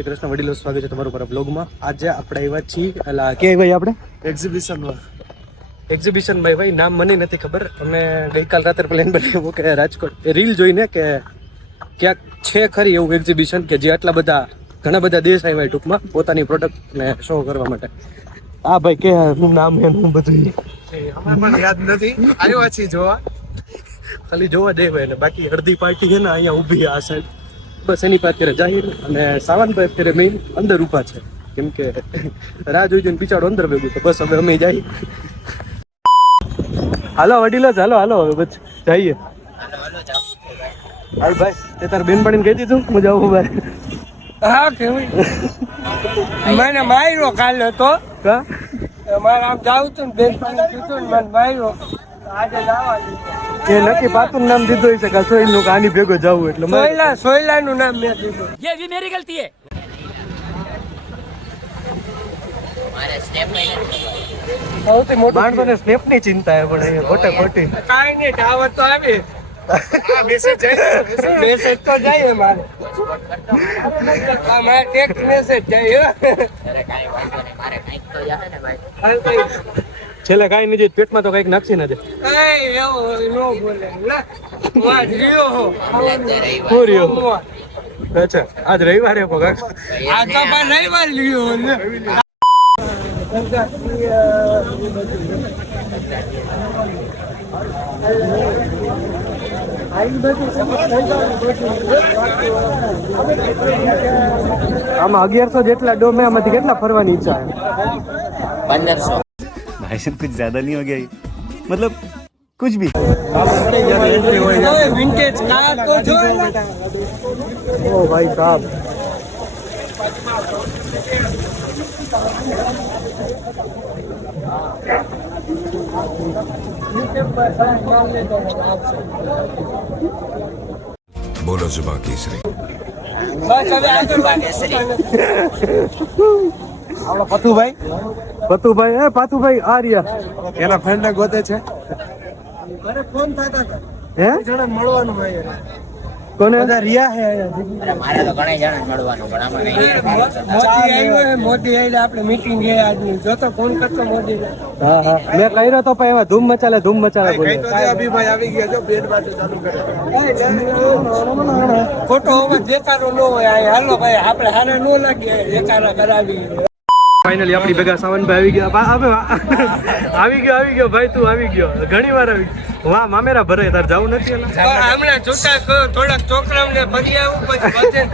શ્રી કૃષ્ણ વડીલો, સ્વાગત છે તમારું મારા બ્લોગમાં. આજે આપણે આવ્યા છીએ ક્યાં ભાઈ આપણે એક્ઝિબિશન ભાઈ નામ મને નથી ખબર. અમે ગઈકાલ રાત્રે પ્લાન બનાવ્યો કે રાજકોટ રીલ જોઈને કે ક્યાંક છે ખરી એવું એક્ઝિબિશન કે જે આટલા બધા ઘણા બધા દેશ આવ્યા ટૂંકમાં પોતાની પ્રોડક્ટને શો કરવા માટે. હા ભાઈ કે હું નામ એનું બધું પણ યાદ નથી. આવ્યા છીએ જોવા, ખાલી જોવા દે ભાઈ. બાકી અડધી પાર્ટી છે ને અહીંયા ઊભી આ સાઈડ, બસ એની પાસે અત્યારે જાહેર અને સાવનભાઈ અત્યારે મેઇન અંદર ઊભા છે કેમ કે રાહ જોઈ જઈને બિચારો અંદર ભેગું. તો બસ હવે અમે જઈએ. હાલો વડીલો, ચાલો હાલો હવે બસ જઈએ. હાલ ભાઈ તે તાર બેન પાણીને કહી દીધું હું જાઉં ભાઈ. હા કેવું મને માર્યો કાલે તો કા મારે આમ જાવું હતું ને બેન પાણી કીધું ને મને માર્યો. આજે જવા જે નક્કી પાતું નામ દીધું હશે કે સોઈલનું કે આની ભેગો જવું એટલે સોયલા નું નામ મેં દીધું. ये भी मेरी गलती है. સૌથી મોટું માણસોને સ્નેપ ની ચિંતા હે પણ અહીંયા ખોટે ખોટી. કાંઈ નહીં, ટાવર તો આવે. મેસેજ તો જાય મારે ટેક્સ્ટ મેસેજ જાય. છેલ્લે કાંઈ નહીં જાય પેટમાં તો કંઈક નાખી ના દે. હું રહ્યો? અચ્છા આજ રવિવારે પગાર. રવિવાર લ્યો આમાં 1100 જેટલા ડોમે, આમાંથી કેટલા ફરવાની ઈચ્છા છે? 1500. भाई साहब कुछ ज्यादा नहीं हो गया ये? मतलब कुछ भी. વિન્ટેજ કાર તો જો. ઓ ભાઈ સાહેબ, બોલો જુબા કેસરી. પતુભાઈ એ પાતુભાઈ આ રહ્યા એના ફ્રેન્ડ ને ગોતે છે. ફોન થતા હે જણા મળવાનું હોય. કોને? બધા રહ્યા હે. મારે તો ઘણા જણા મળવાનું પણ આમાં કઈ મોદી આવ્યો, મોદી આવીને આપણે મીટિંગ છે આજની. જોતો ફોન કરતો મોદી. હા હા મેં કર્યો તો પણ એમાં ધૂમ મચાલે બોલે. અભિભાઈ આવી ગયા જો બેડ બાજુ ચાલુ કરે. ખોટો અવાજ દેખાડો ન હોય. હાલો ભાઈ આપણે હારે ન લાગે દેખાડા કરાવી. ફાઇનલી આપણી ભેગા સાવનભાઈ આવી ગયા. આવી ગયો ભાઈ, તું આવી ગયો. ઘણી વાર આવી ગયો. વાહ મામેરા ભરે તાર જવું નથી. હમણાં છૂટા થોડાક છોકરાઓને ભરી આવું પછી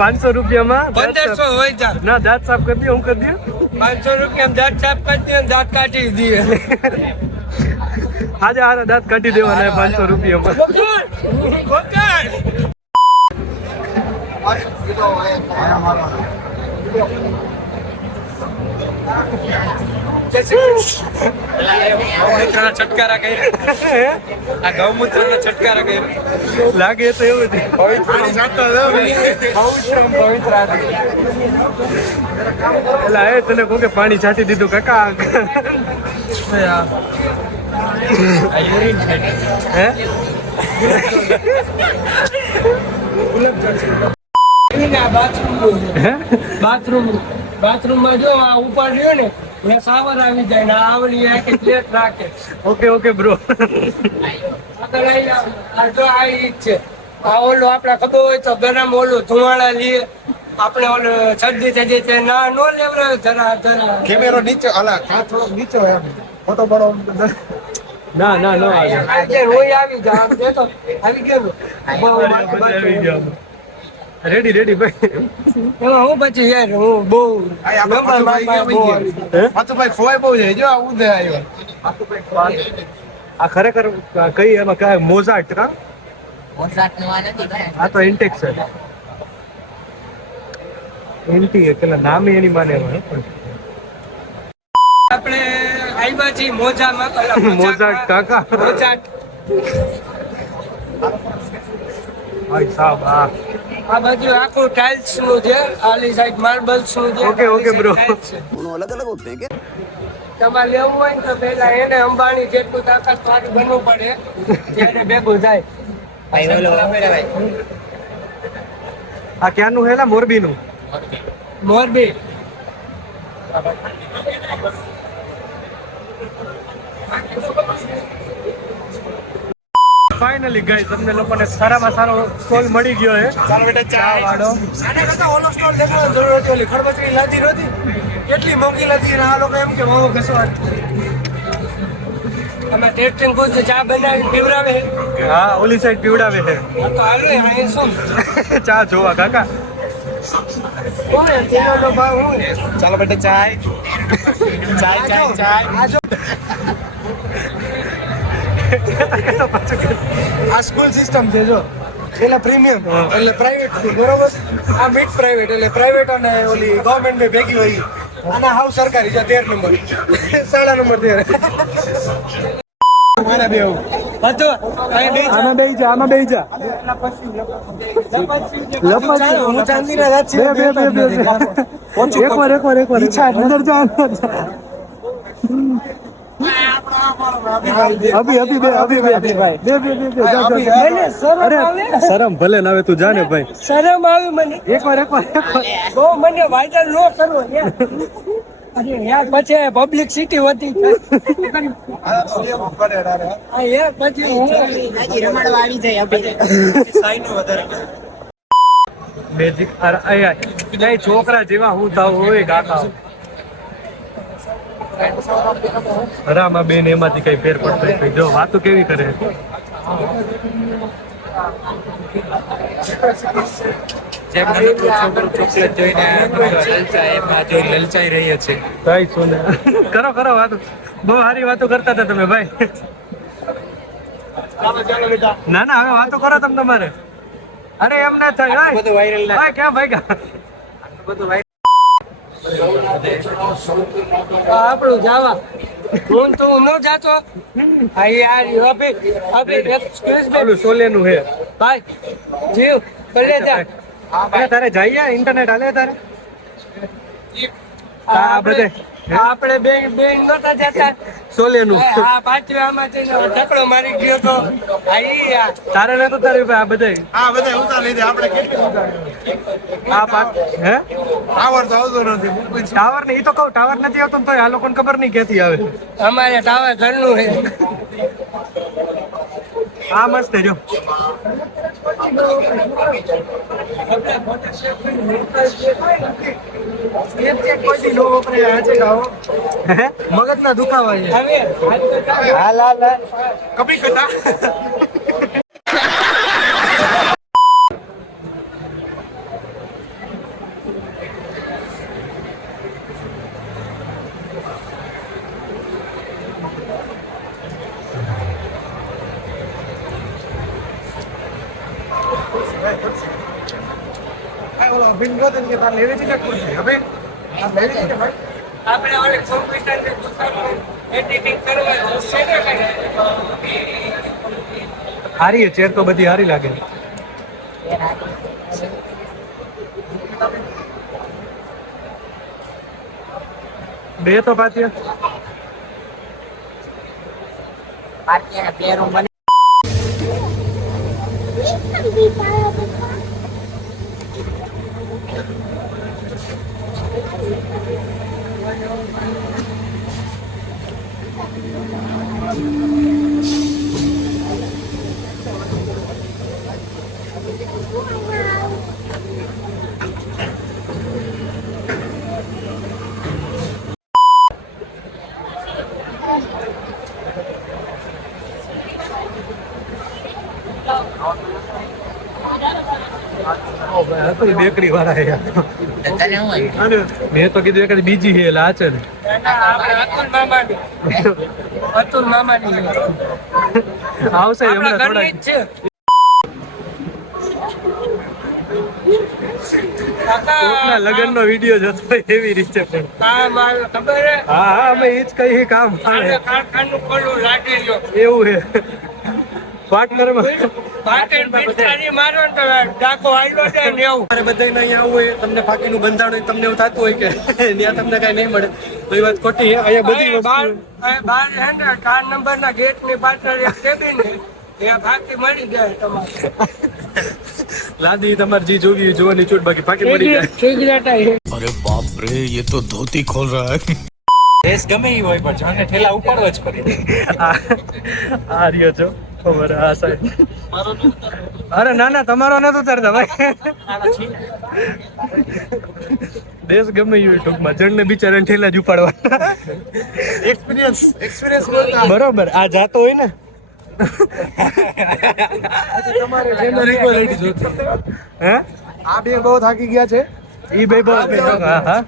500 રૂપિયામાં 1500 હોય જા. ના દાંત સાફ કરી દે, હું કરી દે. 500 રૂપિયા દાંત સાફ કરી દે, દાંત કાઢી દે. આજે હારા દાંત કાઢી દેવાના 500 રૂપિયામાં. છટકારા કર્યા, ગૌમૂત્રના છટકારા કર્યા. લાગે તો એવું છે. એટલે એ તને કહું કે પાણી છાંટી દીધું કાકા. હે બાથરૂમમાં જો આ ઉપાડ્યો ને એ સાવર આવી જાય ને આવડી આખી પ્લેટ રાખે. Okay bro. આગળ આવી આ જો આ ઈ છે. આ ઓલું આપણે ખબર હોય તો ગરમ ઓલું ધુમાડા લઈએ આપણે. ઓલું શરદી થઈ જાય છે ના નો લેવડાવે જરા. કેમેરો નીચે અલા કાથો નીચે હોય ફોટો બડો. ના આજે રોઈ આવી જાય આમ દેતો આવી ગયો. રેડી ભાઈ. એમાં હું પછી યાર હું બહુ પાતુભાઈ ખોવાય બહુ છે જો ઉદય આવ્યો. આ ખરેખર કઈ એમાં કઈ મોઝાર્ટ કા? મોઝાર્ટનું આ નથી ભાઈ. આ તો ઇન્ટેક્સ છે. એન્ટી પેલા નામે એની માને આપણે આવ્યા છીએ મોજામાં. મોઝાર્ટ કાકા. મોજાર્ટ ભાઈ સાહેબ આ બાજુ આખું ટાઇલ્સ નું છે, આલી સાઈડ માર્બલ્સ નું છે. Okay bro. તમારે લેવું હોય ને તો પેલા એને અંબાણી જેટલું તાકાત વાળું બનવું પડે ત્યારે ભેગું થાય. ભાઈ ઓલો ભાઈ આ ક્યાંનું હેલા? મોરબીનું. મોરબી. ફાઇનલી ગાઈસ તમને લોકોને સારામાં સારો સ્ટોલ મળી ગયો છે. ચાલો બેટા ચા વાળો. આના કરતા ઓલો સ્ટોલ દેખવાની જરૂર હતી. ઓલી ખડબચડી લાદી નહોતી, કેટલી મોંઘી લાદી, અને આ લોકો એમ કે બહુ ઘસવા. અમે ટેસ્ટિંગ પૂછ્યું, ચા બનાવી પીવડાવે. હા ઓલી સાઈડ પીવડાવે છે. આ તો હાલો અહીં શું ચા જોવા કાકા. કોણ તેનો ભાવ હું ચાલો બેટા ચાય આ સ્કૂલ સિસ્ટમ છે જો. એટલે પ્રીમિયમ એટલે પ્રાઇવેટ સ્કૂલ બરોબર. આ મિડ પ્રાઇવેટ એટલે પ્રાઇવેટ અને ઓલી ગવર્મેન્ટ ની ભેગી હોય. અને હાવ સરકારી છે 13 નંબર 13 નંબર 13 મારા બે હતું અહીં બે આમાં બેહી જા આમાં બેહી જા. હું ચાંદીના રાત છે બે એકવાર ઈચ્છા અંદર જા અંદર જા. અભી ભાઈ બે અરે શરમ ભલે ના આવે તું જાને ભાઈ. શરમ આવે મને. એકવાર બહુ મને વાયદા નો કરવો યાર. અરે યાર પછી પબ્લિક સિટી હોતી હા યાર પછી હું રમાડવા આવી જાય અભી. બેઝિક અરે છોકરા જેવા હું થાવ હોય કાકા. રામા બેન એમાંથી કઈ ફેર પડતો નથી. જો વાતો કેવી કરે. જેમ નાનકડું છોકરું ચોકલેટ જોઈને લલચાય એમાં જો લલચાઈ રહી છે. કઈ શું ને કરો વાતો. બહુ સારી વાતો કરતા હતા તમે ભાઈ. ના હવે વાતો કરો તમે તમારે. અરે એમ ના થાય. બધું વાયરલ ના ક્યાં ભાઈ બધું વાયરલ. આપણું જાવા હું તું ન જાતો. હા યાર અભી એક્સક્યુઝ મી ઓલું સોલેનું હે. ભાઈ જીવ ભલે જા. તારે જઈએ ઇન્ટરનેટ હાલે તારે. આ બધે આપણે બે નતા જતા સોલેનું. આ પાછું આમાં ઢકડો મારી ગયો તો તારે નતો તારે ભાઈ આ બધે. હા બધા ઉતાર લીધે આપણે કેટલી ઉતાર આ પાક હે ટાવર તો આવતો નથી મુંબઈ ટાવર ને ઈ તો કહું ટાવર નથી આવતો ને તો આ લોકોને ખબર નહીં ક્યાંથી આવે. અમારે ટાવર ઘરનું છે. આ મસ્ત છે જો. મગજ ના દુખાવા છે. કભી કટા ઓલો અભિન ગયો તો કે તાર લેવી છે કે ખુરશી અભિન આ લેવી છે કે ભાઈ. આપણે ઓલે કોમ્પ્યુટર ને એડિટિંગ કરવા છે ને કઈ. હારી છે ચેર તો બધી હારી લાગે. બે તો પાછળ પાર્ટી પ્લે રૂમ બને. બેકરી વાળા યાર. તને હું હોય? મેં તો કીધું એકાદી બીજી છે એટલે આ છે ને. આપણે અતુલ મામાની આવશે આપણા હમણાં ઘરની થોડા. જ છે. કોકના લગ્નનો વિડીયો જોતો હોય એવી રીતે પણ. કામ આવે ખબર હે? હા અમે ઈ જ કઈ કામ આપણે આવે કારખાનું ખોલવું લાગેલો. એવું છે પાર્ટનરમાં. પાટણ પિચકારી મારો ને તો ડાકો આવ્યો છે ને એવું. તમારે બધાને અહીંયા આવવું હોય તમને ફાકીનું બંધાણ હોય તમને એવું થતું હોય કે ત્યાં તમને કાંઈ નહીં મળે તો એ વાત ખોટી છે. અહીંયા બધી વસ્તુ બાર હે ને 4 નંબરના ગેટ ની પાછળ એક કેબિન છે. એ ફાકી મળી જાય તમારે. લાદી તમારે જે જોવી એ જોવાની છૂટ, બાકી પાકી પડી જાય. સિગરેટ अरे बाप रे ये तो धोती खोल रहा है રેસ ગમે એ હોય પણ જાને ઠેલા ઉપાડવા જ પડે. આ રહ્યો છો ખબર આ સાઈડ. અરે ના ના તમારો નતો ઉતારતા ભાઈ. દેશ ગમે એ હોય ટૂંકમાં, જણને બિચારાને ઠેલા જ ઉપાડવા. એક્સપિરિયન્સ બોલતા બરોબર, આ જાતો હોય ને તમારે જેન્ડર ઇક્વાલિટી જોતી. હે આ બે બહુ થાકી ગયા છે. ઈ ભાઈ બહુ હા હા